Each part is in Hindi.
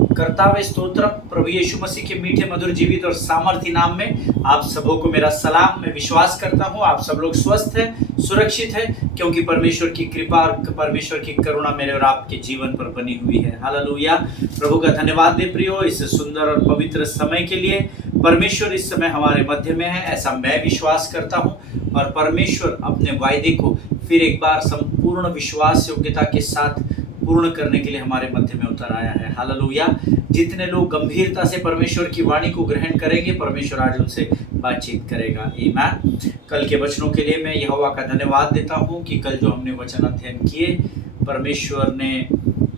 कर्तावे स्तोत्र प्रभु यीशु मसीह के मीठे मधुर जीवित और सामर्थी नाम में आप सबों को मेरा सलाम। मैं विश्वास करता हूँ आप सब लोग स्वस्थ हैं, सुरक्षित हैं, क्योंकि परमेश्वर की कृपा और परमेश्वर की करुणा मेरे और आपके जीवन पर बनी हुई है। हालेलुया। प्रभु का धन्यवाद दे प्रियो इस सुंदर और पवित्र समय के लिए। परमेश्वर इस समय हमारे मध्य में है, ऐसा मैं विश्वास करता हूँ, और परमेश्वर अपने वायदे को फिर एक बार संपूर्ण विश्वास योग्यता के साथ पूर्ण करने के लिए हमारे मध्य में उतर आया है। हालेलुया। जितने लोग गंभीरता से परमेश्वर की वाणी को ग्रहण करेंगे, परमेश्वर आज उनसे बातचीत करेगा। आमीन। कल के वचनों के लिए मैं यहोवा का धन्यवाद देता हूँ कि कल जो हमने वचन अध्ययन किए, परमेश्वर ने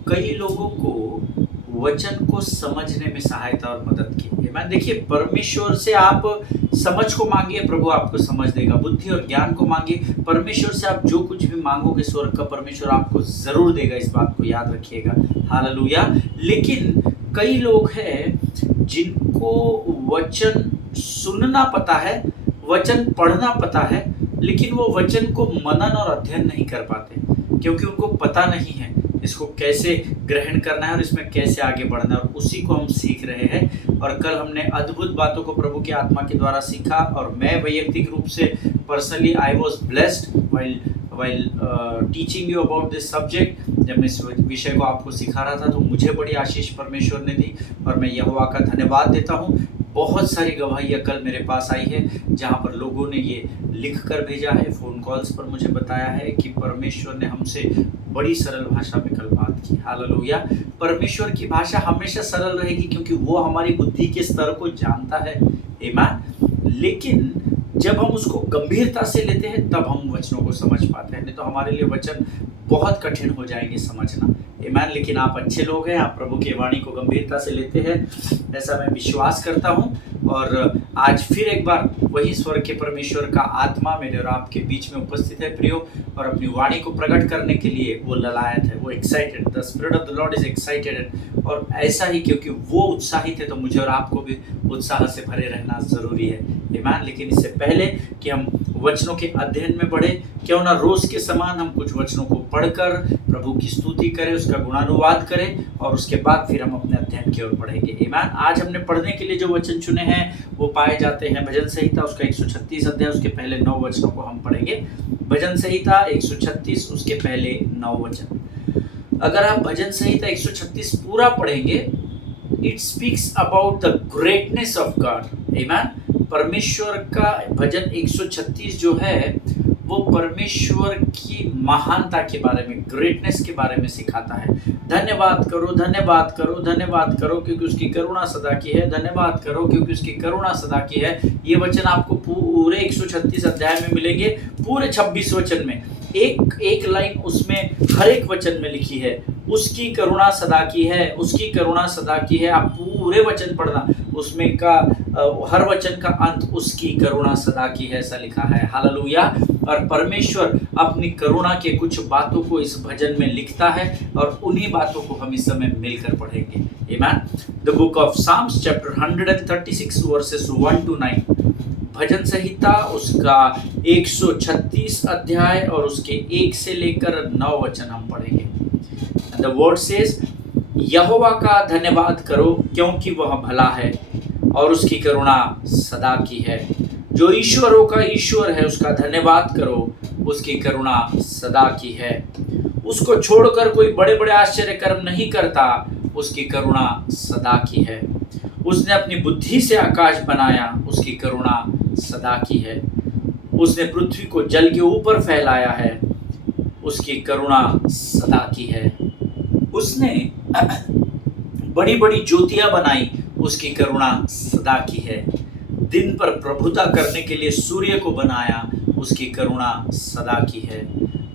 कई लोगों को वचन को समझने में सहायता और मदद की। आमीन। देखिए, परमेश्वर से आप समझ को मांगिए, प्रभु आपको समझ देगा। बुद्धि और ज्ञान को मांगिए, परमेश्वर से आप जो कुछ भी मांगोगे स्वर्ग का परमेश्वर आपको जरूर देगा। इस बात को याद रखिएगा। हालेलुया। लेकिन कई लोग हैं जिनको वचन सुनना पता है, वचन पढ़ना पता है, लेकिन वो वचन को मनन और अध्ययन नहीं कर पाते, क्योंकि उनको पता नहीं है इसको कैसे ग्रहण करना है और इसमें कैसे आगे बढ़ना है। और उसी को हम सीख रहे हैं। और कल हमने अद्भुत बातों को प्रभु की आत्मा के द्वारा सीखा, और मैं वैयक्तिक रूप से personally I was blessed while teaching you about this subject। जब मैं इस विषय को आपको सिखा रहा था तो मुझे बड़ी आशीष परमेश्वर ने दी, और मैं यहोवा का धन्यवाद देता हूँ। बहुत सारी गवाहियाँ कल मेरे पास आई है, जहाँ पर लोगों ने ये लिख कर भेजा है, फ़ोन कॉल्स पर मुझे बताया है कि परमेश्वर ने हमसे बड़ी सरल भाषा में कल बात की। हालेलुया। परमेश्वर की भाषा हमेशा सरल रहेगी, क्योंकि वो हमारी बुद्धि के स्तर को जानता है। आमीन। लेकिन जब हम उसको गंभीरता से लेते हैं तब हम वचनों को समझ पाते हैं, नहीं तो हमारे लिए वचन बहुत कठिन हो जाएंगे समझना। आमीन। लेकिन आप अच्छे लोग हैं, आप प्रभु की वाणी को गंभीरता से लेते हैं, ऐसा मैं विश्वास करता हूं। और आज फिर एक बार वही स्वर्ग के परमेश्वर का आत्मा मेरे और आपके बीच में उपस्थित है प्रियो, और अपनी वाणी को प्रकट करने के लिए वो ललायत है, वो excited. The spirit of the Lord is excited. और ऐसा ही क्योंकि वो उत्साहित है तो मुझे और आपको भी उत्साह से भरे रहना जरूरी है। आमीन। लेकिन इससे पहले कि हम वचनों के अध्ययन में बढ़े, क्यों ना रोज के समान हम कुछ वचनों को पढ़कर प्रभु की स्तुति करें, उसका गुणानुवाद करें, और उसके बाद फिर हम अपने अध्ययन की ओर बढ़ेंगे। आमीन। आज हमने पढ़ने के लिए जो वचन चुने हैं वो पाए जाते हैं भजन संहिता उसका 136 अध्याय, उसके पहले 9 वचनों को हम पढ़ेंगे। भजन संहिता 136 उसके पहले 9 वचन। अगर आप भजन संहिता 136 पूरा पढ़ेंगे, it speaks about the greatness of God. आमीन। परमेश्वर का भजन 136 जो है वो परमेश्वर की महानता के बारे में, ग्रेटनेस के बारे में सिखाता है। धन्यवाद करो, धन्यवाद करो, धन्यवाद करो, क्योंकि उसकी करुणा सदा की है। धन्यवाद करो क्योंकि उसकी करुणा सदा की है। ये वचन आपको पूरे 136 अध्याय में मिलेंगे, पूरे 26 वचन में। एक लाइन उसमें हर एक वचन में लिखी है, उसकी करुणा सदा की है, उसकी करुणा सदा की है। आप पूरे वचन पढ़ना, उसमें का हर वचन का अंत उसकी करुणा सदा की है ऐसा लिखा है। हालेलुया। और परमेश्वर अपनी करुणा के कुछ बातों को इस भजन में लिखता है, और उन्हीं बातों को हम इस समय मिलकर पढ़ेंगे। Amen. The book of Psalms chapter 136 verses 1 to 9। भजन संहिता उसका 136 अध्याय और उसके 1 से लेकर 9 वचन हम पढ़ेंगे। द वर्ड सेज, यहोवा का धन्यवाद करो क्योंकि वह भला है और उसकी करुणा सदा की है। जो ईश्वरों का ईश्वर है उसका धन्यवाद करो, उसकी करुणा सदा की है। उसको छोड़कर कोई बड़े बड़े आश्चर्य कर्म नहीं करता, उसकी करुणा सदा की है। उसने अपनी बुद्धि से आकाश बनाया, उसकी करुणा सदा की है। उसने पृथ्वी को जल के ऊपर फैलाया है, उसकी करुणा सदा की है। उसने बड़ी बड़ी ज्योतियां बनाई, उसकी करुणा सदा की है। दिन पर प्रभुता करने के लिए सूर्य को बनाया, उसकी करुणा सदा की है।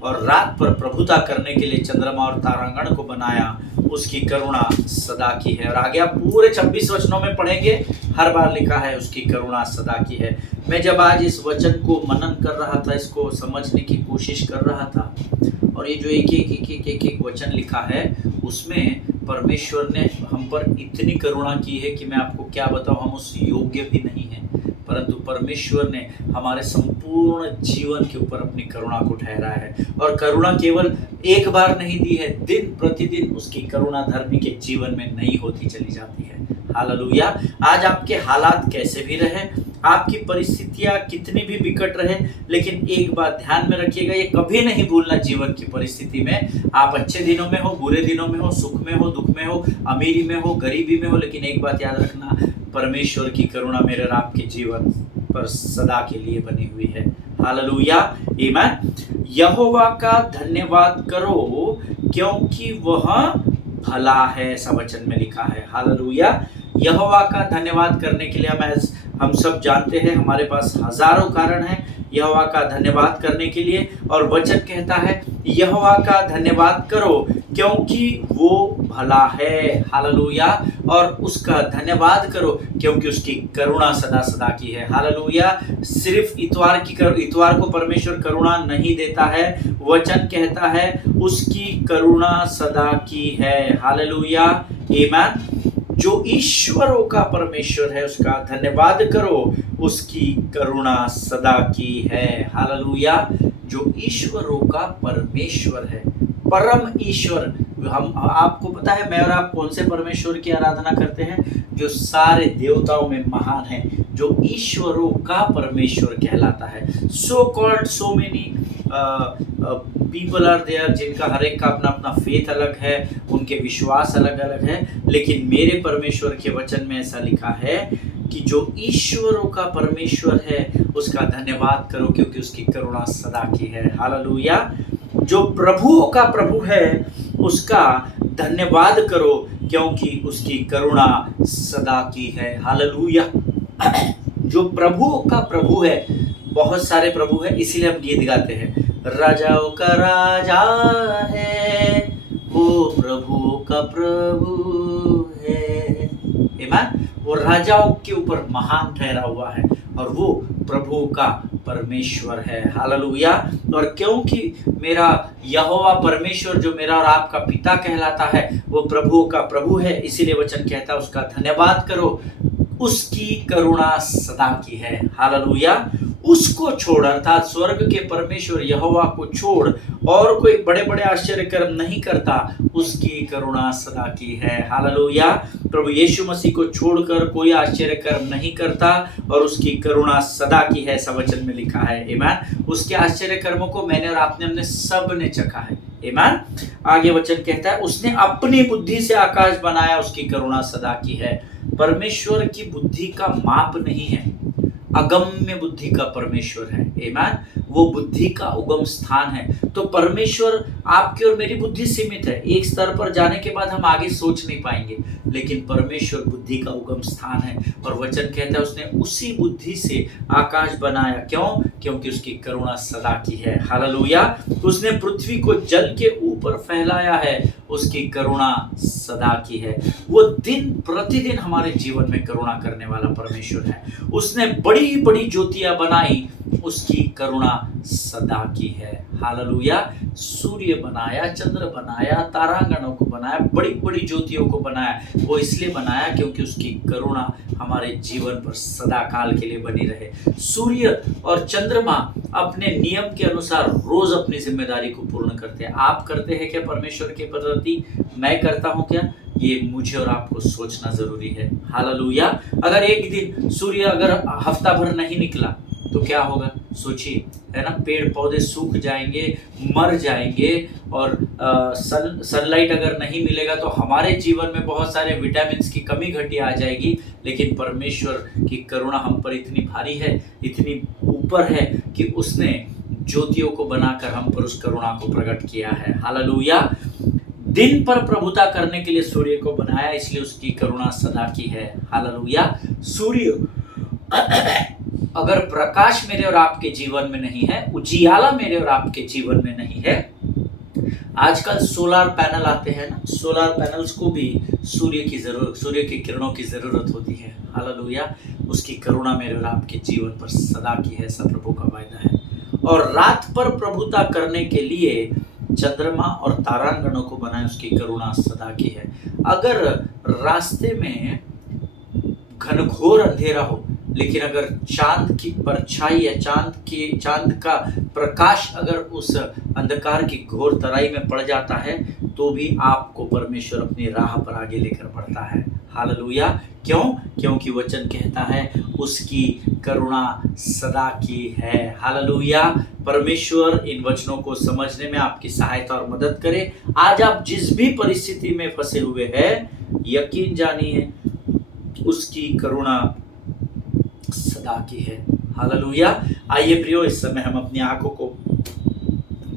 और रात पर प्रभुता करने के लिए चंद्रमा और तारांगण को बनाया, उसकी करुणा सदा की है। और आगे आप पूरे 26 वचनों में पढ़ेंगे, हर बार लिखा है उसकी करुणा सदा की है। मैं जब आज इस वचन को मनन कर रहा था, इसको समझने की कोशिश कर रहा था, और ये जो एक एक वचन लिखा है उसमें परमेश्वर ने हम पर इतनी करुणा की है कि मैं आपको क्या बताऊं, हम उस योग्य भी नहीं हैं, परंतु परमेश्वर ने हमारे संपूर्ण जीवन के ऊपर अपनी करुणा को ठहराया है। और करुणा केवल एक बार नहीं दी है, दिन प्रतिदिन उसकी करुणा धर्मी के जीवन में नई होती चली जाती है। हालेलुया। आज आपके हालात कैसे भी रहे, आपकी परिस्थितियां कितनी भी विकट रहे, लेकिन एक बात ध्यान में रखिएगा, ये कभी नहीं भूलना, जीवन की परिस्थिति में आप अच्छे दिनों में हो, बुरे दिनों में हो, सुख में हो, दुख में हो, अमीरी में हो, गरीबी में हो, लेकिन एक बात याद रखना, परमेश्वर की करुणा मेरे और आपके जीवन पर सदा के लिए बनी हुई है। हालेलुया, आमीन। यहोवा का धन्यवाद करो क्योंकि वह भला है, ऐसा वचन में लिखा है। हालेलुया। यहोवा का धन्यवाद करने के लिए हम सब जानते हैं, हमारे पास हजारों कारण हैं यहोवा का धन्यवाद करने के लिए, और वचन कहता है यहोवा का धन्यवाद करो क्योंकि वो भला है। हालेलुया। और उसका धन्यवाद करो क्योंकि उसकी करुणा सदा सदा की है। हालेलुया। सिर्फ इतवार को परमेश्वर करुणा नहीं देता है, वचन कहता है उसकी करुणा सदा की है। हालेलुया, आमीन। जो ईश्वरों का परमेश्वर है उसका धन्यवाद करो, उसकी करुणा सदा की है। हालेलुया। जो ईश्वरों का परमेश्वर है, परम ईश्वर, हम आपको पता है मैं और आप कौन से परमेश्वर की आराधना करते हैं? जो सारे देवताओं में महान है, जो ईश्वरों का परमेश्वर कहलाता है। So called so many people are there, जिनका हर एक का अपना अपना फेथ अलग है, उनके विश्वास अलग अलग है, लेकिन मेरे परमेश्वर के वचन में ऐसा लिखा है कि जो ईश्वरों का परमेश्वर है उसका धन्यवाद करो क्योंकि उसकी करुणा सदा की है। हालेलुया। जो प्रभुओं का प्रभु है उसका धन्यवाद करो क्योंकि उसकी करुणा सदा की है। हालेलुया। जो प्रभुओं का प्रभु है, बहुत सारे प्रभु है, इसीलिए हम गीत गाते हैं, राजाओं का राजा है वो प्रभुओं का प्रभु है। आमीन। वो राजाओं के ऊपर महान ठहरा हुआ है और वो प्रभु का परमेश्वर है। हालेलुया। और क्योंकि मेरा यहोवा परमेश्वर जो मेरा और आपका पिता कहलाता है वो प्रभुओं का प्रभु है, इसीलिए वचन कहता है उसका धन्यवाद करो, उसकी करुणा सदा की है। हालेलुया। उसको छोड़, अर्थात स्वर्ग के परमेश्वर यहोवा को छोड़ और कोई बड़े बड़े आश्चर्य कर्म नहीं करता, उसकी करुणा सदा की है। हालेलुया। प्रभु यीशु मसीह को छोड़कर कोई आश्चर्य कर्म नहीं करता और उसकी करुणा सदा की है, ऐसा वचन में लिखा है। आमीन। उसके आश्चर्य कर्मों को मैंने और आपने, हमने सब ने चखा है। आमीन। आगे वचन कहता है उसने अपनी बुद्धि से आकाश बनाया, उसकी करुणा सदा की है। परमेश्वर की बुद्धि का माप नहीं है, अगम्य बुद्धि का परमेश्वर है। आमीन। वो बुद्धि का उगम स्थान है। तो परमेश्वर, आपकी और मेरी बुद्धि सीमित है, एक स्तर पर जाने के बाद हम आगे सोच नहीं पाएंगे, लेकिन परमेश्वर बुद्धि का उगम स्थान है। और वचन कहता है उसने उसी बुद्धि से आकाश बनाया। क्यों? क्योंकि उसकी करुणा सदा की है। हालेलुया। उसने पृथ्वी को जल के ऊपर फैलाया है, उसकी करुणा सदा की है। वो दिन प्रतिदिन हमारे जीवन में करुणा करने वाला परमेश्वर है। उसने बड़ी बड़ी ज्योतियां बनाई, उसकी करुणा सदा की है। हालेलुया। सूर्य बनाया, चंद्र बनाया, तारागणों को बनाया, बड़ी बड़ी ज्योतियों को बनाया। वो इसलिए बनाया क्योंकि उसकी करुणा हमारे जीवन पर सदा काल के लिए बनी रहे। सूर्य और चंद्रमा अपने नियम के अनुसार रोज अपनी जिम्मेदारी को पूर्ण करते हैं। आप करते हैं क्या परमेश्वर के प्रति? मैं करता हूं क्या? ये मुझे और आपको सोचना जरूरी है। हालेलुया। अगर एक दिन सूर्य अगर हफ्ता भर नहीं निकला तो क्या होगा? सोचिए, है ना, पेड़ पौधे सूख जाएंगे, मर जाएंगे, और सनलाइट अगर नहीं मिलेगा तो हमारे जीवन में बहुत सारे विटामिन्स की कमी घटी आ जाएगी। लेकिन परमेश्वर की करुणा हम पर इतनी भारी है, इतनी ऊपर है कि उसने ज्योतियों को बनाकर हम पर उस करुणा को प्रकट किया है। हालेलुया। दिन पर प्रभुता करने के लिए सूर्य को बनाया, इसलिए उसकी करुणा सदा की है। हालेलुया। सूर्य अगर प्रकाश मेरे और आपके जीवन में नहीं है, उजियाला मेरे और आपके जीवन में नहीं है, आजकल सोलर पैनल आते हैं ना, सोलर पैनल्स को भी सूर्य की किरणों की जरूरत होती है। हालेलुया। उसकी करुणा मेरे और आपके जीवन पर सदा की है, सब प्रभु का वायदा है। और रात पर प्रभुता करने के लिए चंद्रमा और तारांगणों को बनाए, उसकी करुणा सदा की है। अगर रास्ते में घनघोर अंधेरा हो, लेकिन अगर चांद की परछाई या चांद का प्रकाश अगर उस अंधकार की घोर तराई में पड़ जाता है, तो भी आपको परमेश्वर अपनी राह पर आगे लेकर बढ़ता है। हालेलुया। क्यों? क्योंकि वचन कहता है उसकी करुणा सदा की है। हालेलुया। परमेश्वर इन वचनों को समझने में आपकी सहायता और मदद करे। आज आप जिस भी परिस्थिति में फंसे हुए हैं, यकीन जानिए उसकी करुणा सदा की है। हालेलुया। आइए प्रियो, इस समय हम अपनी आंखों को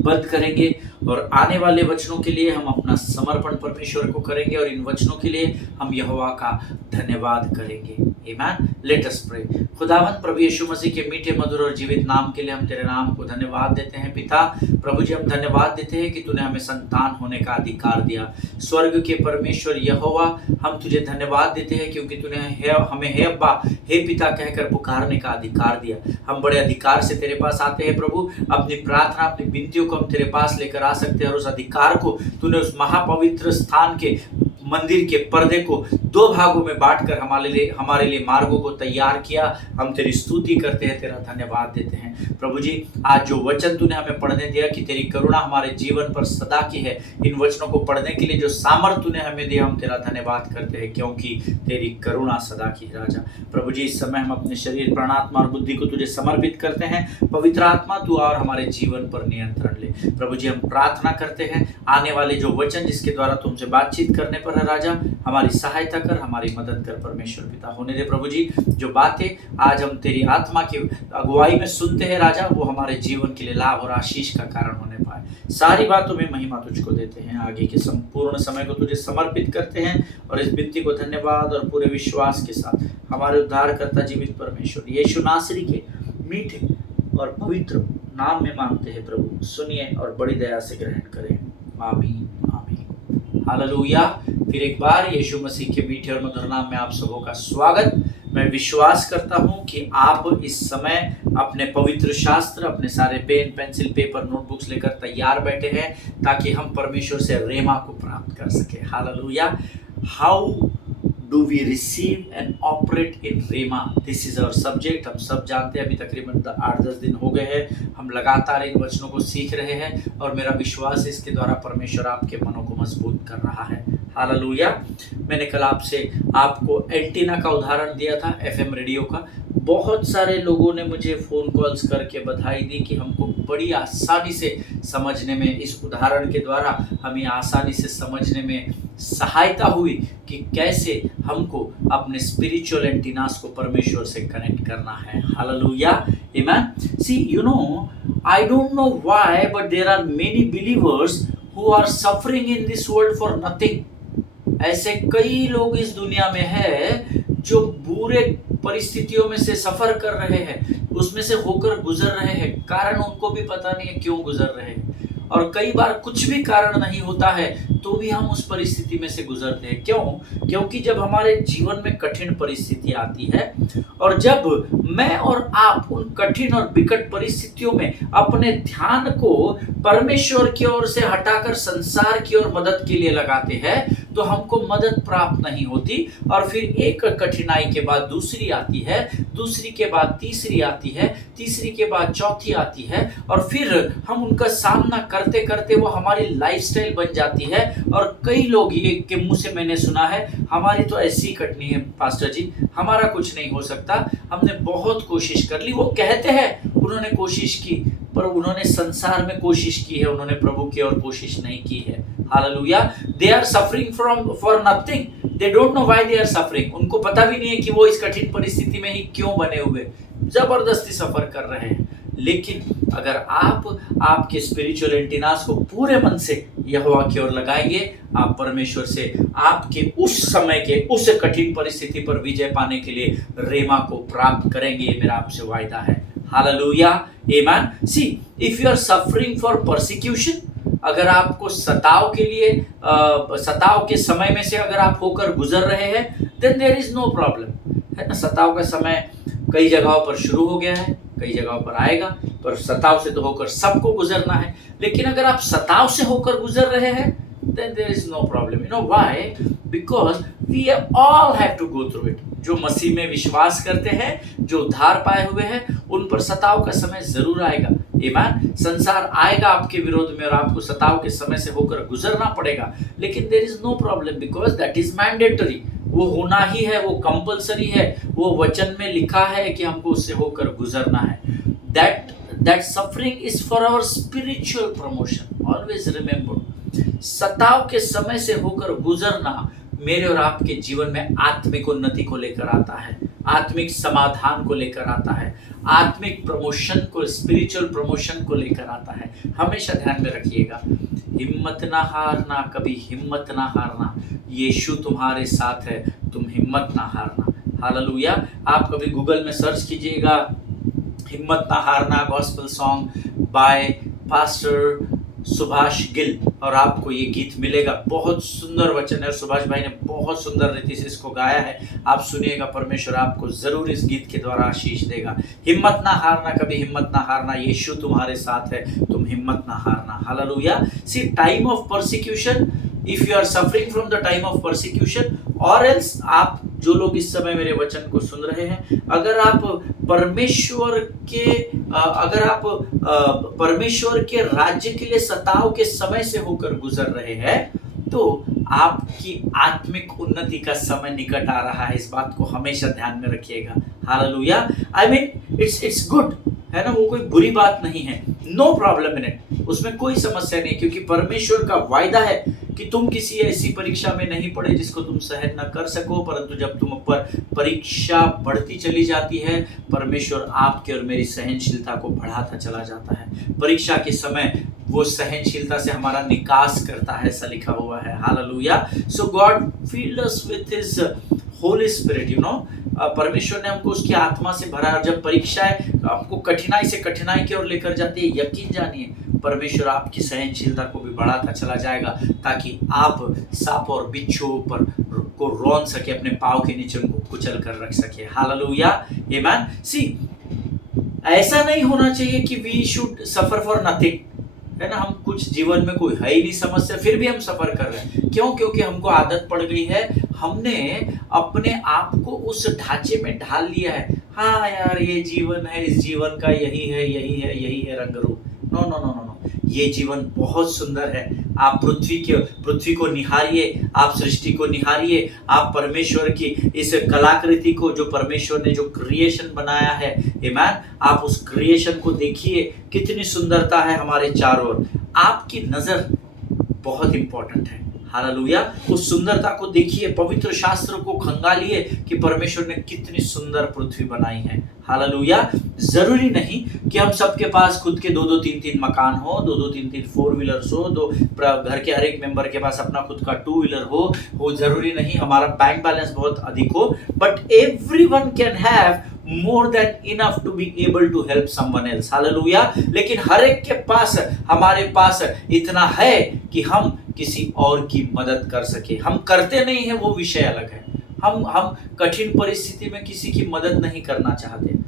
बंद करेंगे और आने वाले वचनों के लिए हम अपना समर्पण परमेश्वर को करेंगे और इन वचनों के लिए हम यहोवा का धन्यवाद करेंगे। आमीन। Let us pray. खुदावंद प्रभु यीशु मसीह के मीठे मधुर और जीवित नाम के लिए हम तेरे नाम को धन्यवाद देते हैं। पिता प्रभु जी, हम धन्यवाद देते हैं कि तूने हमें संतान होने का अधिकार दिया। स्वर्ग के परमेश्वर यहोवा, हम तुझे धन्यवाद देते हैं क्योंकि तूने हमें हे अब्बा, हे पिता कहकर पुकारने का अधिकार दिया। हम बड़े अधिकार से तेरे पास आते हैं प्रभु। अपनी प्रार्थना, अपनी विनतियों को हम तेरे पास लेकर आ सकते हैं और उस अधिकार को तूने उस महापवित्र स्थान के मंदिर के पर्दे को दो भागों में बांटकर हमारे लिए मार्गों को तैयार किया। हम तेरी स्तुति करते हैं, तेरा धन्यवाद देते हैं। प्रभु जी, आज जो वचन तूने हमें पढ़ने दिया कि तेरी करुणा हमारे जीवन पर सदा की है, इन वचनों को पढ़ने के लिए जो सामर्थ्य तूने हमें दिया, हम तेरा धन्यवाद करते हैं क्योंकि तेरी करुणा सदा की है। राजा प्रभु जी, इस समय हम अपने शरीर, प्राण, आत्मा और बुद्धि को तुझे समर्पित करते हैं। पवित्र आत्मा तू और हमारे जीवन पर नियंत्रण ले। प्रभु जी, हम प्रार्थना करते हैं आने वाले जो वचन जिसके द्वारा तुमसे बातचीत करने पर है, राजा हमारी सहायता कर, हमारी मदद कर परमेश्वर पिता। होने दे प्रभु जी, जो बातें आज हम तेरी आत्मा की अगुवाई में सुनते हैं राजा, वो हमारे जीवन के लिए लाभ और आशीष का कारण होने पाए। सारी बातों में महिमा तुझको देते हैं। आगे के संपूर्ण समय को तुझे समर्पित करते हैं और इस विनती को धन्यवाद और पूरे विश्वास के साथ हमारे उद्धारकर्ता जीवित परमेश्वर यीशु नासरी के मीठे और पवित्र नाम में मांगते हैं प्रभु। सुनिए और बड़ी दया से ग्रहण करें। आमीन, आमीन। हालेलुया। फिर एक बार यीशु मसीह के मीठे और मधुर नाम में आप सबों का स्वागत। मैं विश्वास करता हूं कि आप इस समय अपने पवित्र शास्त्र, अपने सारे पेन, पेंसिल, पेपर, नोटबुक्स लेकर तैयार बैठे हैं ताकि हम परमेश्वर से रेमा को प्राप्त कर सके। Hallelujah. How do we receive and operate in rhema, this is our subject. हम सब जानते हैं, अभी तकरीबन 8-10 दिन हो गए हैं हम लगातार इन वचनों को सीख रहे हैं और मेरा विश्वास है इसके द्वारा परमेश्वर आपके मनों को मजबूत कर रहा है। हालेलुया। मैंने कल आपको एंटीना का उदाहरण दिया था, एफएम रेडियो का। बहुत सारे लोगों ने मुझे फ़ोन कॉल्स करके बधाई दी कि हमको बड़ी आसानी से समझने में, इस उदाहरण के द्वारा हमें आसानी से समझने में सहायता हुई कि कैसे हमको अपने स्पिरिचुअल एंटीनास को परमेश्वर से कनेक्ट करना है। Hallelujah. Amen. See, you know, I don't know why but there are many believers who are suffering in this world for nothing. ऐसे कई लोग इस दुनिया में है जो बुरे परिस्थितियों में से सफर कर रहे हैं, उसमें से होकर गुजर रहे हैं। कारण उनको भी पता नहीं है क्यों गुजर रहे हैं, और कई बार कुछ भी कारण नहीं होता है तो भी हम उस परिस्थिति में से गुजरते हैं। क्यों? क्योंकि जब हमारे जीवन में कठिन परिस्थिति आती है और जब मैं और आप उन कठिन और विकट परिस्थितियों में अपने ध्यान को परमेश्वर की ओर से हटाकर संसार की ओर मदद के लिए लगाते हैं, तो हमको मदद प्राप्त नहीं होती और फिर एक कठिनाई के बाद दूसरी आती है, दूसरी के बाद तीसरी आती है, तीसरी के बाद चौथी आती है और फिर हम उनका सामना करते करते वो हमारी लाइफस्टाइल बन जाती है। और कई लोग ये के मुंह से मैंने सुना है, हमारी तो ऐसी कटनी है पास्टर जी, हमारा कुछ नहीं हो सकता, हमने बहुत कोशिश कर ली। वो कहते हैं उन्होंने कोशिश की, पर उन्होंने संसार में कोशिश की है, उन्होंने प्रभु की ओर कोशिश नहीं की है। Hallelujah. They are suffering for nothing, they don't know why they are suffering. उनको पता भी नहीं है कि वो इस कठिन परिस्थिति में ही क्यों बने हुए, जबरदस्ती सफर कर रहे हैं। लेकिन अगर आप आपके स्पिरिचुअल एंटीनास को पूरे मन से यहोवा की ओर लगाएंगे, आप परमेश्वर से आपके उस समय के उस कठिन परिस्थिति पर विजय पाने के लिए रेमा को प्राप्त करेंगे। ये मेरा आपसे वायदा है। Hallelujah. Amen. See, if you are suffering for persecution, अगर आपको सताव के समय में से अगर आप होकर गुजर रहे हैं, then there is no problem, है ना। सताव का समय कई जगहों पर शुरू हो गया है, कई जगहों पर आएगा, पर सताव से तो होकर सबको गुजरना है। लेकिन अगर आप सताव से होकर गुजर रहे हैं, then there is no problem. You know why? Because we all have to go through it. जो मसीह में विश्वास करते हैं, जो उद्धार पाए हुए हैं, उन पर सताव का समय जरूर आएगा। ईमान, संसार आएगा आपके विरोध में और आपको सताव के समय से होकर गुजरना पड़ेगा, लेकिन there is no problem because that is mandatory. वो होना ही है, वो कंपलसरी है, वो वचन में लिखा है कि हमको उससे होकर गुजरना है। That suffering is for our spiritual promotion. Always remember. सताव के समय से होकर गुजरना मेरे और आपके जीवन में आत्मिक उन्नति को लेकर आता है, आत्मिक समाधान को लेकर आता है, आत्मिक प्रमोशन को, स्पिरिचुअल प्रमोशन को लेकर आता है। हमेशा ध्यान में रखिएगा, हिम्मत ना हारना, कभी हिम्मत ना हारना। यीशु तुम्हारे साथ है, तुम हिम्मत ना हारना। हालेलुया। आप कभी गूगल में सर्च कीजिएगा हिम्मत ना हारना gospel song by pastor Subhash Gill और आपको ये गीत मिलेगा। बहुत सुंदर वचन है, सुभाष भाई ने बहुत सुंदर रीति से इसको गाया है। आप सुनिएगा, परमेश्वर आपको जरूर इस गीत के द्वारा आशीष देगा। हिम्मत ना हारना, कभी हिम्मत ना हारना, यीशु तुम्हारे साथ है, तुम हिम्मत ना हारना। Hallelujah. See, time of persecution, if you are suffering from the time of persecution, और एल्स आप जो लोग इस समय मेरे वचन को सुन रहे हैं, अगर आप परमेश्वर के राज्य के लिए सताव के समय से होकर गुजर रहे हैं, तो आपकी आत्मिक उन्नति का समय निकट आ रहा है। इस बात को हमेशा ध्यान में रखिएगा। Hallelujah. I mean it's good, है ना, वो कोई बुरी बात नहीं है। नो प्रॉब्लम इन इट, उसमें कोई समस्या नहीं, क्योंकि परमेश्वर का वायदा है कि तुम किसी ऐसी परीक्षा में नहीं पड़े जिसको तुम सहन न कर सको, परंतु जब तुम पर परीक्षा बढ़ती चली जाती है, परमेश्वर आपके और मेरी सहनशीलता को बढ़ाता चला जाता है। परीक्षा के समय वो सहनशीलता से हमारा निकास करता है, ऐसा लिखा हुआ है। Hallelujah. So God field us with his Holi spirit, you know, परमेश्वर ने हमको उसकी आत्मा से भरा। जब परीक्षाएं आपको कठिनाई से कठिनाई की ओर लेकर जाती है, यकीन जानिए परमेश्वर आपकी सहनशीलता को भी बढ़ाता चला जाएगा, ताकि आप सांप और बिच्छुओं पर को रौंद सके, अपने पाँव के नीचे उनको कुचल कर रख सके। हालेलुया। आमीन। सी, ऐसा नहीं होना चाहिए कि we should suffer for nothing, है ना। हम कुछ जीवन में कोई है ही नहीं समस्या, फिर भी हम सफर कर रहे हैं। क्यों? क्योंकि हमको आदत पड़ गई है, हमने अपने आप को उस ढांचे में ढाल लिया है। हाँ यार, ये जीवन है, इस जीवन का यही है रंग रूप। No no no no no, ये जीवन बहुत सुंदर है। आप पृथ्वी को निहारिए, आप सृष्टि को निहारिए, आप परमेश्वर की इस कलाकृति को, जो परमेश्वर ने जो क्रिएशन बनाया है, आमीन, आप उस क्रिएशन को देखिए, कितनी सुंदरता है हमारे चारों ओर। आपकी नजर बहुत इंपॉर्टेंट है। हालेलुया। उस सुंदरता को देखिए, पवित्र शास्त्र को खंगालिए कि परमेश्वर ने कितनी सुंदर पृथ्वी बनाई है। हालेलुया। जरूरी नहीं कि हम सबके पास खुद के 2-2 3-3 मकान हो, 2-2 3-3 4 व्हीलर्स हो, घर के हर एक मेंबर के पास अपना खुद का 2 व्हीलर हो जरूरी नहीं हमारा बैंक बैलेंस बहुत अधिक हो, but everyone can have more than enough to be able to help someone else. Hallelujah. लेकिन हर एक के पास, हमारे पास इतना है कि हम किसी और की मदद कर सके। हम करते नहीं है, वो विषय अलग है। हम कठिन परिस्थिति में किसी की मदद नहीं करना चाहते।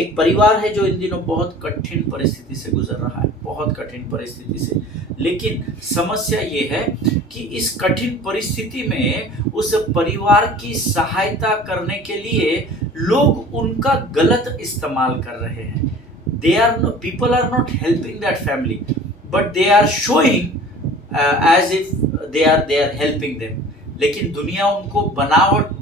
एक परिवार है जो इन दिनों बहुत कठिन परिस्थिति से गुजर रहा है, बहुत कठिन परिस्थिति से। लेकिन समस्या ये है कि इस कठिन परिस्थिति में उस परिवार की सहायता करने के लिए लोग उनका गलत इस्तेमाल कर रहे हैं। People are not helping that family, but they are showing as if they are helping them. लेकिन दुनिया उनको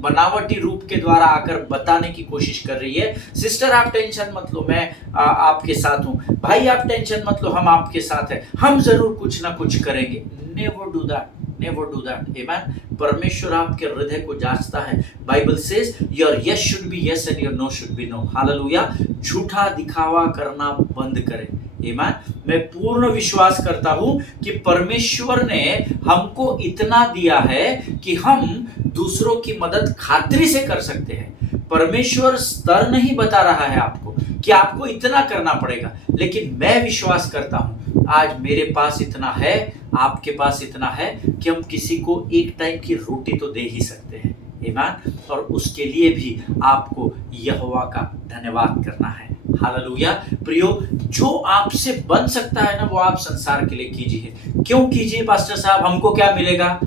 बनावटी रूप के द्वारा आकर बताने की कोशिश कर रही है। सिस्टर आप टेंशन मत लो, मैं आपके साथ हूँ। भाई आप टेंशन मत लो, हम आपके साथ हैं, हम जरूर कुछ ना कुछ करेंगे। Never do that, never do that. Amen. परमेश्वर आपके हृदय को जांचता है। Bible says your yes should be yes and your no should be no. Hallelujah. झूठा दिखावा करना बंद करें। आमीन। मैं पूर्ण विश्वास करता हूं कि परमेश्वर ने हमको इतना दिया है कि हम दूसरों की मदद खातिर से कर सकते हैं। परमेश्वर स्तर नहीं बता रहा है आपको कि आपको इतना करना पड़ेगा, लेकिन मैं विश्वास करता हूं आज मेरे पास इतना है, आपके पास इतना है कि हम किसी को एक टाइम की रोटी तो दे ही सकते हैं। आमीन। और उसके लिए भी आपको यहोवा का धन्यवाद करना है। हालेलुया। प्रियो, जो आपसे बन सकता है ना वो आप संसार के लिए कीजिए। क्यों कीजिए पास्टर साहब, हमको क्या मिलेगा?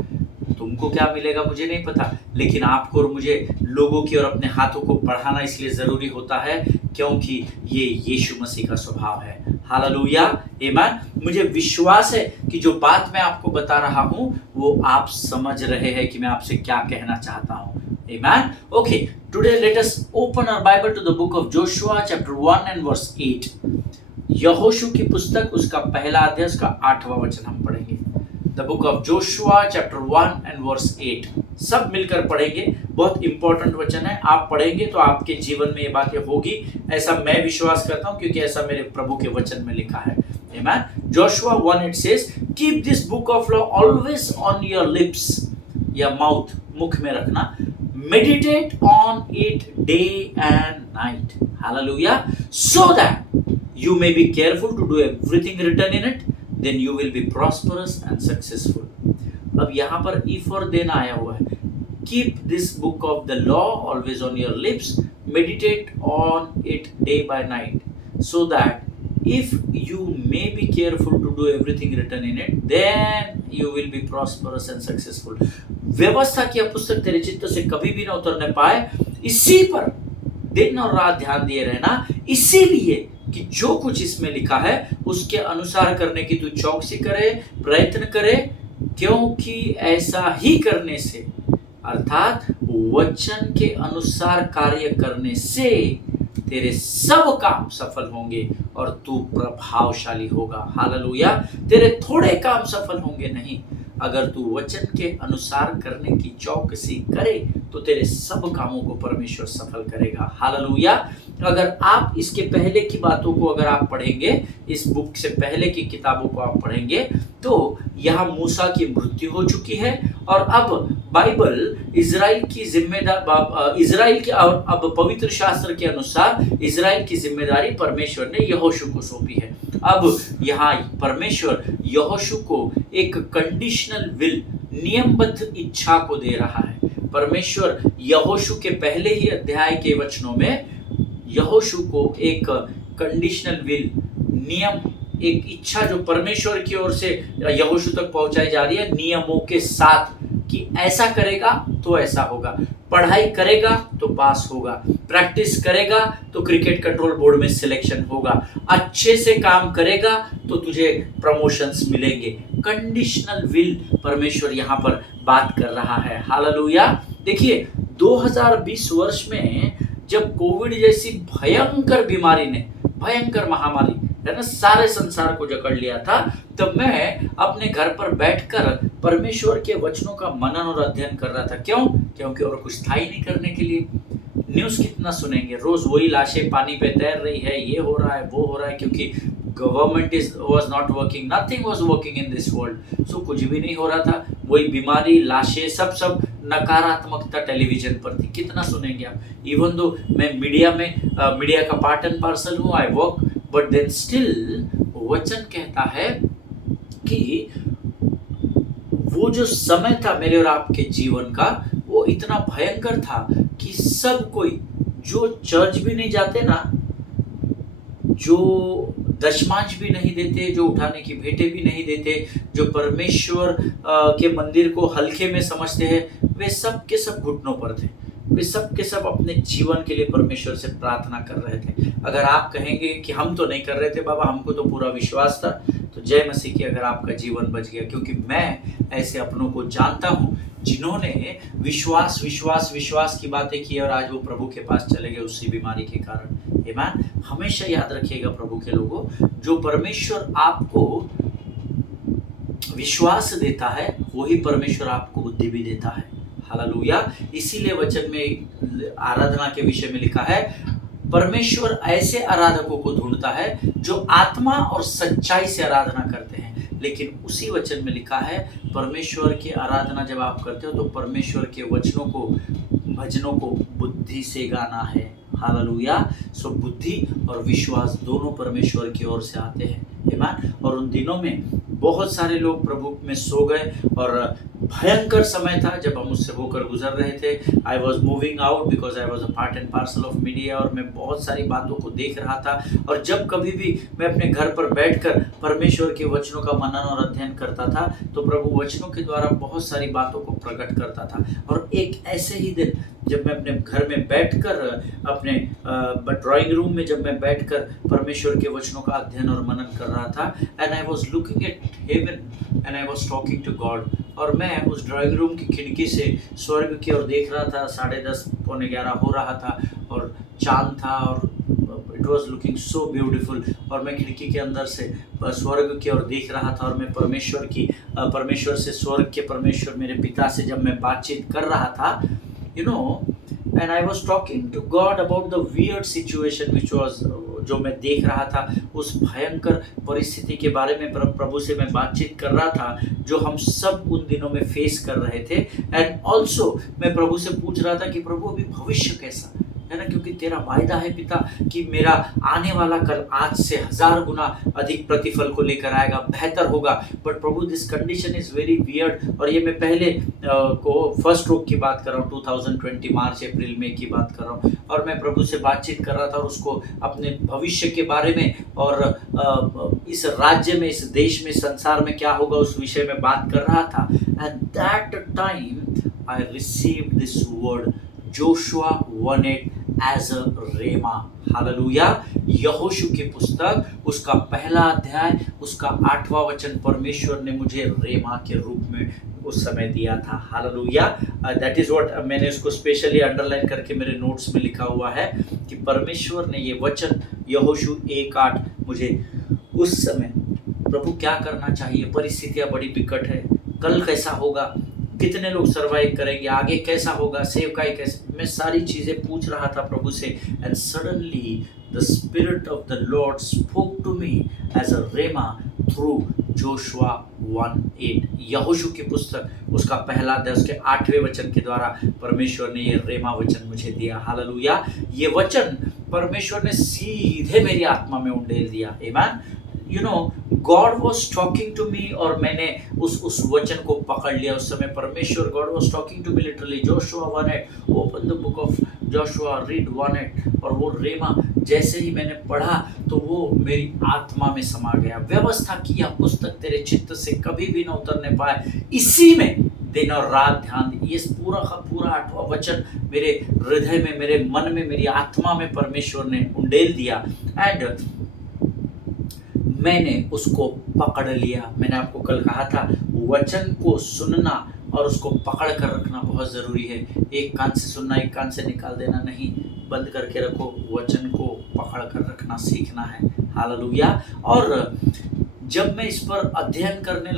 तुमको क्या मिलेगा मुझे नहीं पता, लेकिन आपको और मुझे लोगों की और अपने हाथों को बढ़ाना इसलिए जरूरी होता है क्योंकि ये यीशु मसीह का स्वभाव है। हालेलुया, आमीन। मुझे विश्वास है कि जो बात मैं आपको बता रहा हूं वो आप समझ रहे हैं कि मैं आपसे क्या कहना चाहता हूं। Amen. Okay, today let us open our Bible to the book of Joshua chapter 1 and verse 8। यहोशू की पुस्तक उसका पहला अध्याय उसका 8वां वचन हम पढ़ेंगे। The book of Joshua chapter 1 and verse 8 सब मिलकर पढ़ेंगे। बहुत इंपॉर्टेंट वचन है, आप पढ़ेंगे तो आपके जीवन में ये बातें होगी, ऐसा मैं विश्वास करता हूं क्योंकि ऐसा मेरे प्रभु के वचन में लिखा है। आमीन। Joshua 1:8 says, keep this book of law always on your lips, या माउथ, मुख में रखना। Meditate on it day and night, hallelujah, so that you may be careful to do everything written in it, then you will be prosperous and successful. अब यहाँ पर if और then आया हुआ है। Keep this book of the law always on your lips, meditate on it day by night, so that if you may be careful to do everything written in it, then you will be prosperous and successful. व्यवस्था की पुस्तक तेरे चित्त से कभी भी ना उतरने पाए, इसी पर दिन और रात ध्यान दिए रहना, इसीलिए कि जो कुछ इसमें लिखा है उसके अनुसार करने की तू चौकसी करे, प्रयत्न करे, क्योंकि ऐसा ही करने से, अर्थात वचन के अनुसार कार्य करने से तेरे सब काम सफल होंगे और तू प्रभावशाली होगा। हालेलुया। तेरे थोड़े काम सफल होंगे नहीं, अगर तू वचन के अनुसार करने की चौकसी करे तो तेरे सब कामों को परमेश्वर सफल करेगा। हालेलुया। अगर आप इसके पहले की बातों को अगर आप पढ़ेंगे, इस बुक से पहले की किताबों को आप पढ़ेंगे तो यहाँ मूसा की मृत्यु हो चुकी है और अब बाइबल इजराइल की अब पवित्र शास्त्र के अनुसार इजराइल की जिम्मेदारी परमेश्वर ने यहोशू को सौंपी है। अब यहाँ परमेश्वर यहोशू को एक कंडीशनल विल, नियमबद्ध इच्छा को दे रहा है। परमेश्वर यहोशू के पहले ही अध्याय के वचनों में यहोशू को एक कंडीशनल विल, नियम, एक इच्छा जो परमेश्वर की ओर से यहोशू तक पहुंचाई जा रही है नियमों के साथ, कि ऐसा करेगा तो ऐसा होगा, पढ़ाई करेगा तो पास होगा, प्रैक्टिस करेगा तो क्रिकेट कंट्रोल बोर्ड में सिलेक्शन होगा, अच्छे से काम करेगा तो तुझे प्रमोशंस मिलेंगे। कंडीशनल विल परमेश्वर यहाँ पर बात कर रहा है। हालेलुया। देखिए 2020 वर्ष में जब कोविड जैसी भयंकर बीमारी ने, भयंकर महामारी है ना, सारे संसार को जकड़ लिया था, तब मैं अपने घर पर बैठकर परमेश्वर के वचनों का मनन और अध्ययन कर रहा था। क्यों? क्योंकि और कुछ था ही नहीं करने के लिए। न्यूज़ कितना सुनेंगे, रोज वही लाशें पानी पे तैर रही है, ये हो रहा है, वो हो रहा है, क्योंकि government was not working, nothing was working in this world। सो कुछ भी नहीं हो रहा था, वही बीमारी, लाशें, सब नकारात्मकता टेलीविजन पर थी। कितना सुनेंगे आप? इवन दो मैं मीडिया का पार्ट एंड पार्सल हूँ, I work, but then still वचन कहता है कि वो जो समय था मेरे और आपके जीवन का, वो इतना भयंकर था कि सब कोई, जो चर्च भी नहीं जाते ना, जो दशमांश भी नहीं देते, जो उठाने की भेंटें भी नहीं देते, जो परमेश्वर के मंदिर को हल्के में समझते हैं, वे सब के सब घुटनों पर थे। वे सब के सब अपने जीवन के लिए परमेश्वर से प्रार्थना कर रहे थे। अगर आप कहेंगे कि हम तो नहीं कर रहे थे बाबा, हमको तो पूरा विश्वास था, तो जय मसीह की, अगर आपका जीवन बच गया, क्योंकि मैं ऐसे अपनों को जानता हूँ जिन्होंने विश्वास की बातें की और आज वो प्रभु के पास चले गए उसी बीमारी के कारण। आमीन। हमेशा याद रखिएगा प्रभु के लोगों, जो परमेश्वर आपको विश्वास देता है वही परमेश्वर आपको बुद्धि भी देता है। हालेलुया। इसीलिए वचन में आराधना के विषय में लिखा है, परमेश्वर ऐसे आराधकों को ढूंढता है जो आत्मा और सच्चाई से आराधना करते हैं। लेकिन उसी वचन में लिखा है, परमेश्वर की आराधना जब आप करते हो तो परमेश्वर के वचनों को, भजनों को बुद्धि से गाना है। हालेलुया। सो बुद्धि और विश्वास दोनों परमेश्वर की ओर से आते हैं। आमीन। और उन दिनों में बहुत सारे लोग प्रभु में सो गए और भयंकर समय था जब हम उससे होकर गुजर रहे थे। I was moving out because I was a part and parcel of media, और मैं बहुत सारी बातों को देख रहा था। और जब कभी भी मैं अपने घर पर बैठकर परमेश्वर के वचनों का मनन और अध्ययन करता था तो प्रभु वचनों के द्वारा बहुत सारी बातों को प्रकट करता था। और एक ऐसे ही दिन जब मैं अपने घर में बैठकर अपने ड्राइंग रूम में जब मैं बैठकर परमेश्वर के वचनों का अध्ययन और मनन कर रहा था, and I was looking at heaven and I was talking to God, और मैं उस ड्राइंग रूम की खिड़की से स्वर्ग की ओर देख रहा था। 10:30 पौने 11 हो रहा था और चांद था और it was looking so beautiful, और मैं खिड़की के अंदर से स्वर्ग की ओर देख रहा था और मैं परमेश्वर से, स्वर्ग के परमेश्वर मेरे पिता से जब मैं बातचीत कर रहा था, you know, and I was talking to God about the weird situation which was, जो मैं देख रहा था, उस भयंकर परिस्थिति के बारे में प्रभु से मैं बातचीत कर रहा था जो हम सब उन दिनों में फेस कर रहे थे। एंड ऑल्सो मैं प्रभु से पूछ रहा था कि प्रभु अभी भविष्य कैसा है ना, क्योंकि तेरा वायदा है पिता कि मेरा आने वाला कल आज से 1000 गुना अधिक प्रतिफल को लेकर आएगा, बेहतर होगा। But Prabhu this condition is very weird. और ये मैं पहले को फर्स्ट रोग की बात कर रहा हूँ, 2020 मार्च अप्रैल में की बात कर रहा हूँ, और मैं प्रभु से बातचीत कर रहा था और उसको अपने भविष्य के बारे में और इस राज्य में, इस देश में, संसार में क्या होगा उस विषय में बात कर रहा था। At that time I received this word Joshua 1:8 as a rhema. Hallelujah. Yahoshu की पुस्तक उसका पहला अध्याय उसका 8वां वचन परमेश्वर ने मुझे रेमा के रूप में उस समय दिया था। हालेलुया। दैट इज व्हाट मैंने उसको स्पेशली अंडरलाइन करके मेरे नोट्स में लिखा हुआ है कि परमेश्वर ने ये वचन यहोशू 1:8 मुझे उस समय, प्रभु क्या करना चाहिए, परिस्थितियां बड़ी विकट है, कल कैसा होगा, कितने लोग सर्वाइव करेंगे, आगे कैसा होगा, सेवकाई कैसे, मैं सारी चीजें पूछ रहा था प्रभु से। And suddenly the spirit of the lord spoke to me as a rhema through Joshua 1:8। Yahoshu की पुस्तक उसका पहला अध्याय उसके 8वें वचन के द्वारा परमेश्वर ने ये रेमा वचन मुझे दिया। हालेलुया। ये वचन परमेश्वर ने सीधे मेरी आत्मा में उंडेल दिया। Amen. You know, God was talking to me और मैंने उस वचन को पकड़ लिया। उस समय परमेश्वर, God was talking to me literally. Joshua 1:8, open the book of Joshua, read 1:8, और वो रेमा जैसे ही मैंने पढ़ा तो वो मेरी आत्मा में समा गया। व्यवस्था की यह पुस्तक तेरे चित्त से कभी भी न उतरने पाए, इसी में दिन और रात ध्यान दी। ये पूरा का पूरा 8वां वचन मेरे हृदय में, मेरे मन में, मेरी आत्मा में परमेश्वर ने उंडेल दिया। एंड मैंने उसको पकड़ लिया। मैंने आपको कल कहा था वचन को सुनना और उसको पकड़ कर रखना बहुत ज़रूरी है। एक कान से सुनना, एक कान से निकाल देना नहीं, बंद करके रखो, वचन को पकड़ कर रखना सीखना है। हालेलुया। और जब मैं इस पर अध्ययन करने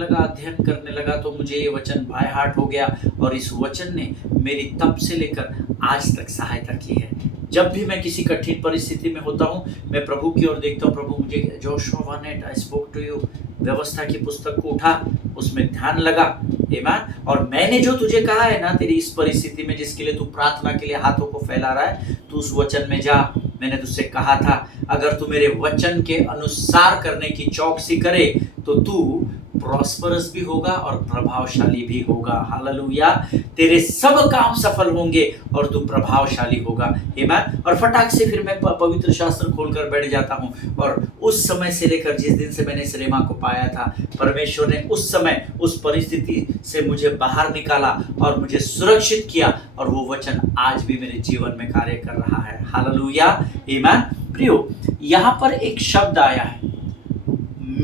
लगा तो मुझे ये वचन बाय हार्ट हो गया, और इस वचन ने मेरी तब से लेकर आज तक सहायता की है। जब भी मैं किसी कठिन परिस्थिति में होता हूँ, मैं प्रभु की ओर देखता हूँ, प्रभु मुझे Joshua 1:8 I spoke to you, व्यवस्था की पुस्तक को उठा, उसमें ध्यान लगा। आमीन। और मैंने जो तुझे कहा है ना, तेरी इस परिस्थिति में जिसके लिए तू प्रार्थना के लिए हाथों को फैला रहा है, तू उस वचन में जा। मैंने तुझसे कहा था अगर तू मेरे वचन के अनुसार करने की चौकसी करे तो तू प्रॉस्परस भी होगा और प्रभावशाली भी होगा। हालेलुया। तेरे सब काम सफल होंगे और तू प्रभावशाली होगा। आमीन। और फटाक से फिर मैं पवित्र शास्त्र खोलकर बैठ जाता हूँ, और उस समय से लेकर जिस दिन से मैंने इस रेमा को पाया था, परमेश्वर ने उस समय उस परिस्थिति से मुझे बाहर निकाला और मुझे सुरक्षित किया, और वो वचन आज भी मेरे जीवन में कार्य कर रहा है। हालेलुया। आमीन। प्रियो, यहाँ पर एक शब्द आया है,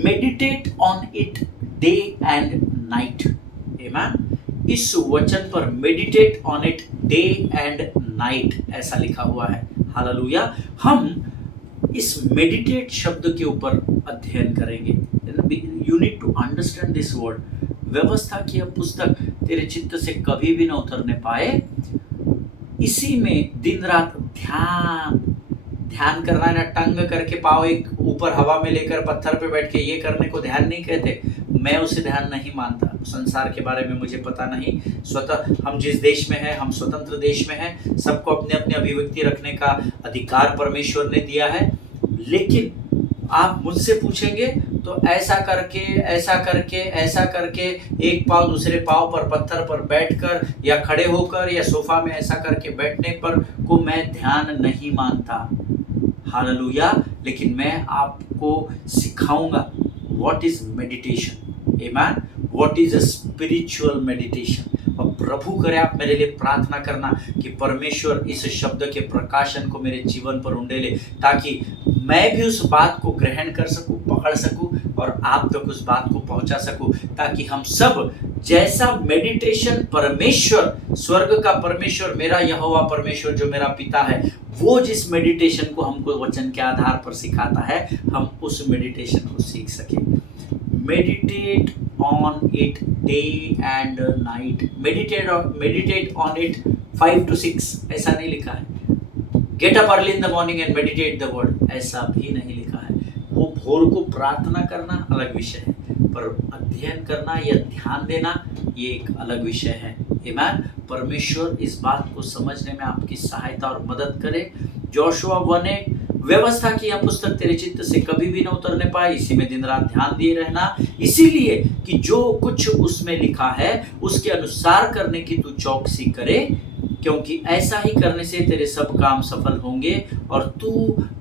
meditate on it day and night. आमीन। इस वचन पर meditate on it day and night ऐसा लिखा हुआ है। हालेलुया। हम इस मेडिटेट शब्द के ऊपर अध्ययन करेंगे। You need to understand this word. व्यवस्था की यह पुस्तक तेरे चित्त से कभी भी न उतरने पाए, इसी में दिन रात ध्यान करना है ना, टंग करके पाँव एक ऊपर हवा में लेकर पत्थर पे बैठ के ये करने को ध्यान नहीं कहते। मैं उसे ध्यान नहीं मानता। संसार के बारे में मुझे पता नहीं। स्वतः हम जिस देश में हैं, हम स्वतंत्र देश में हैं, सबको अपने अपने अभिव्यक्ति रखने का अधिकार परमेश्वर ने दिया है, लेकिन आप मुझसे पूछेंगे तो ऐसा करके ऐसा करके ऐसा करके एक पाँव दूसरे पाँव पर पत्थर पर बैठकर या खड़े होकर या सोफा में ऐसा करके बैठने पर को मैं ध्यान नहीं मानता। हालेलुया। लेकिन मैं आपको सिखाऊंगा what is meditation. Amen. What is a spiritual meditation. और प्रभु करे आप मेरे लिए प्रार्थना करना कि परमेश्वर इस शब्द के प्रकाशन को मेरे जीवन पर उंडेले, ताकि मैं भी उस बात को ग्रहण कर सकूं, पकड़ सकूं और आप तक उस बात को पहुंचा सकूं, ताकि हम सब जैसा मेडिटेशन परमेश्वर, स्वर्ग का परमेश्वर, मेरा यहोवा परमेश्वर जो मेरा पिता है, वो जिस मेडिटेशन को हमको वचन के आधार पर सिखाता है, हम उस मेडिटेशन को सीख सके। Meditate on it day and night. Meditate on it 5 to 6 ऐसा नहीं लिखा है। Get up early in the morning and meditate the word ऐसा भी नहीं लिखा है। वो भोर को प्रार्थना करना अलग विषय है, पर अध्ययन करना या ध्यान देना ये एक अलग विषय है। आमीन। परमेश्वर इस बात को समझने में आपकी सहायता और मदद करे। जोशुआ 1:8 व्यवस्था की यह पुस्तक तेरे चित्त से कभी भी न उतरने पाए, इसी में दिन रात ध्यान दिए रहना, इसीलिए कि जो कुछ उसमें लिखा है उसके अनुसार करने की तू चौकसी करे, क्योंकि ऐसा ही करने से तेरे सब काम सफल होंगे और तू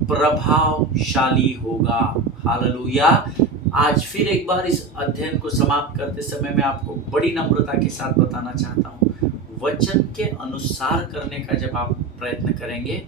प्रभावशाली होगा। हालेलुया। आज फिर एक बार इस अध्ययन को समाप्त करते समय मैं आपको बड़ी नम्रता के साथ बताना चाहता हूँ, वचन के अनुसार करने का जब आप प्रयत्न करेंगे,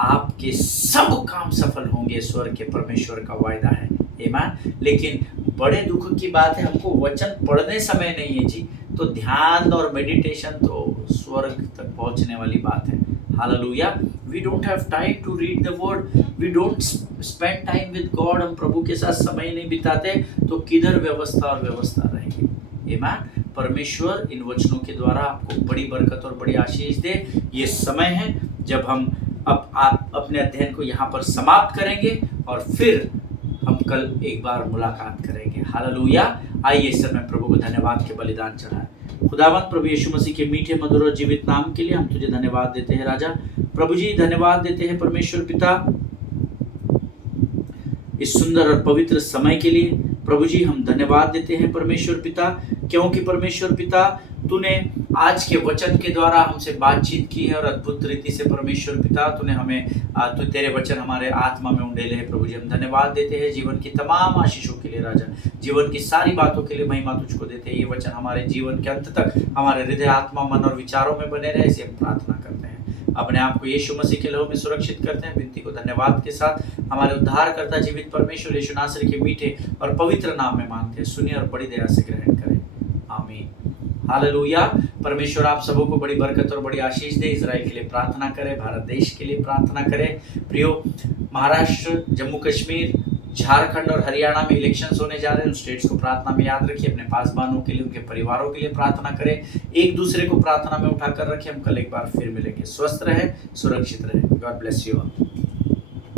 आपके सब काम सफल होंगे। स्वर्ग के परमेश्वर का वायदा है। आमीन। लेकिन बड़े दुख की बात है, हमको वचन पढ़ने समय नहीं है जी, तो ध्यान और मेडिटेशन तो स्वर्ग तक पहुंचने वाली बात है। Hallelujah. We don't have time to read the word, we don't spend time with God. हम प्रभु के साथ समय नहीं बिताते तो किधर व्यवस्था और व्यवस्था रहेगी। आमीन। परमेश्वर इन वचनों के द्वारा आपको बड़ी बरकत और बड़ी आशीष दे। ये समय है जब हम अब आप अपने अध्ययन को यहाँ पर समाप्त करेंगे और फिर हम कल एक बार मुलाकात करेंगे। हालेलुया। आइए इस समय प्रभु को धन्यवाद के बलिदान चढ़ाएं। खुदावंत प्रभु यीशु मसीह के मीठे मधुर और जीवित नाम के लिए हम तुझे धन्यवाद देते हैं राजा। प्रभु जी धन्यवाद देते हैं परमेश्वर पिता इस सुंदर और पवित्र समय के लिए। प्रभु जी हम धन्यवाद देते हैं परमेश्वर पिता, क्योंकि परमेश्वर पिता तूने आज के वचन के द्वारा हमसे बातचीत की है और अद्भुत रीति से परमेश्वर पिता तूने हमें तो तेरे वचन हमारे आत्मा में उंडेले हैं। प्रभु जी हम धन्यवाद देते हैं जीवन की तमाम आशीषों के लिए राजा, जीवन की सारी बातों के लिए महिमा तुझको देते हैं। ये वचन हमारे जीवन के अंत तक हमारे हृदय, आत्मा, मन और विचारों में बने रहे, ऐसे हम प्रार्थना करते हैं। अपने आप को यीशु मसीह के लहू में सुरक्षित करते हैं। विनती को धन्यवाद के साथ हमारे उद्धार करता जीवित परमेश्वर यीशु नासरी के मीठे और पवित्र नाम में मांगते हैं। सुनिए और बड़ी दया से ग्रहण करें। आमीन। हालेलुया। परमेश्वर आप सबों को बड़ी बरकत और बड़ी आशीष दे। इजराइल के लिए प्रार्थना करें, भारत देश के लिए प्रार्थना करें। प्रियो, महाराष्ट्र, जम्मू कश्मीर, झारखंड और हरियाणा में इलेक्शंस होने जा रहे हैं। उन स्टेट्स को प्रार्थना में याद रखिए। अपने पासबानों के लिए, उनके परिवारों के लिए प्रार्थना करें। एक दूसरे को प्रार्थना में उठाकर रखें। हम कल एक बार फिर मिलेंगे। स्वस्थ रहे, सुरक्षित रहे। God bless you all.